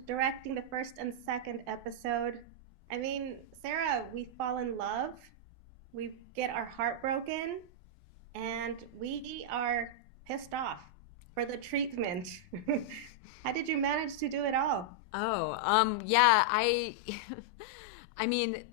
directing the first and second episode. I mean, Sarah, we fall in love, we get our heart broken, and we are pissed off for the treatment. How did you manage to do it all? Yeah, I mean,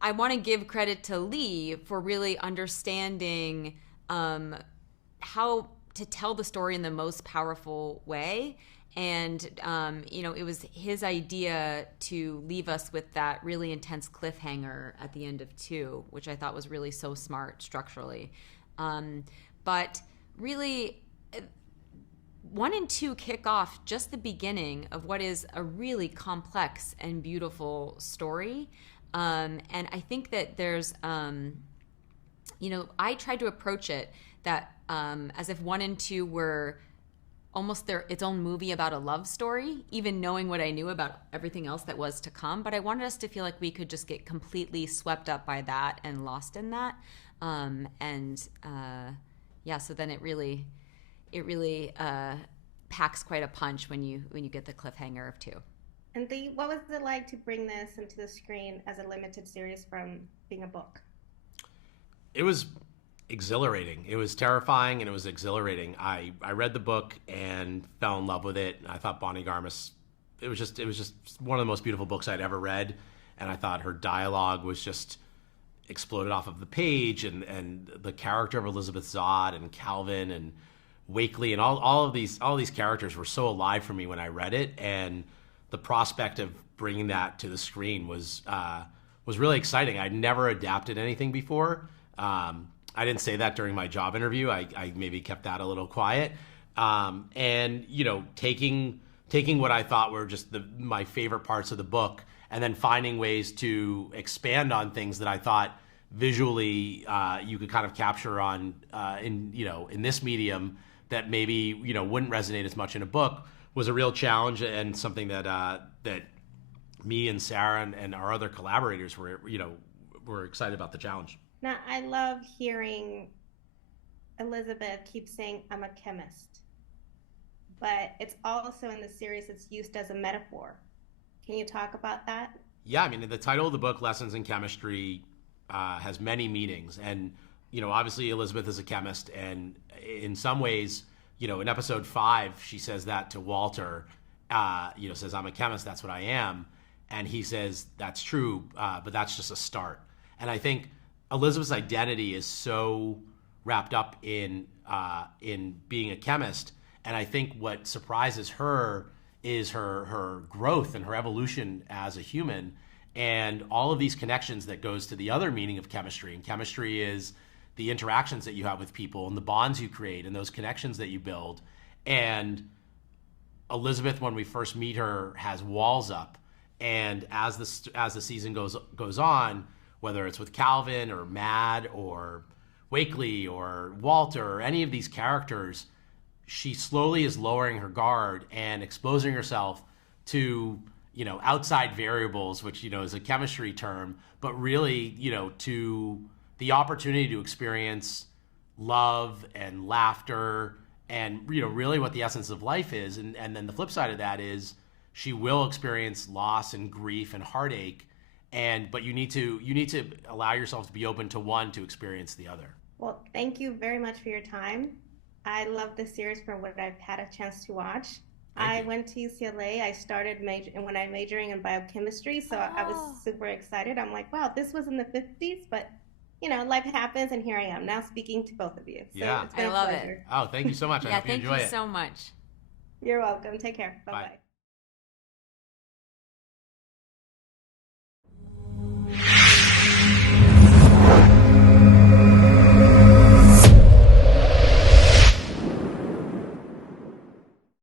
I want to give credit to Lee for really understanding how to tell the story in the most powerful way. And, it was his idea to leave us with that really intense cliffhanger at the end of two, which I thought was really so smart structurally. But really, one and two kick off just the beginning of what is a really complex and beautiful story. And I think that there's, I tried to approach it that as if one and two were almost its own movie about a love story, even knowing what I knew about everything else that was to come. But I wanted us to feel like we could just get completely swept up by that and lost in that. So then it really packs quite a punch when you get the cliffhanger of two. And what was it like to bring this into the screen as a limited series from being a book? It was exhilarating. It was terrifying and it was exhilarating. I read the book and fell in love with it. I thought Bonnie Garmus, it was just one of the most beautiful books I'd ever read. And I thought her dialogue was just exploded off of the page, and the character of Elizabeth Zott and Calvin and Wakely and all of these characters were so alive for me when I read it, and the prospect of bringing that to the screen was really exciting. I'd never adapted anything before. I didn't say that during my job interview. I maybe kept that a little quiet. And taking what I thought were just my favorite parts of the book, and then finding ways to expand on things that I thought visually you could kind of capture on in this medium that maybe wouldn't resonate as much in a book, was a real challenge, and something that me and Sarah and our other collaborators were excited about the challenge. Now, I love hearing Elizabeth keep saying, "I'm a chemist," but it's also in the series it's used as a metaphor. Can you talk about that? Yeah, I mean, the title of the book, Lessons in Chemistry, has many meanings. And, obviously Elizabeth is a chemist. And in some ways, in episode 5, she says that to Walter, says, "I'm a chemist, that's what I am." And he says, "That's true, but that's just a start." And I think Elizabeth's identity is so wrapped up in being a chemist. And I think what surprises her is her growth and her evolution as a human, and all of these connections that goes to the other meaning of chemistry. And chemistry is the interactions that you have with people and the bonds you create and those connections that you build. And Elizabeth, when we first meet her, has walls up. And as the season goes on, whether it's with Calvin or Mad or Wakely or Walter or any of these characters, she slowly is lowering her guard and exposing herself to, outside variables, which, is a chemistry term, but really, to the opportunity to experience love and laughter and, really what the essence of life is. And then the flip side of that is she will experience loss and grief and heartache. But you need to allow yourself to be open to one to experience the other. Well, thank you very much for your time. I love this series for what I've had a chance to watch. I went to UCLA. I started majoring in biochemistry, so I was super excited. I'm like, wow, this was in the 50s, but life happens, and here I am now speaking to both of you. So yeah, it's been I a love pleasure. it. Oh, thank you so much. I hope you enjoy it. Thank you so much. You're welcome. Take care. Bye-bye. Bye.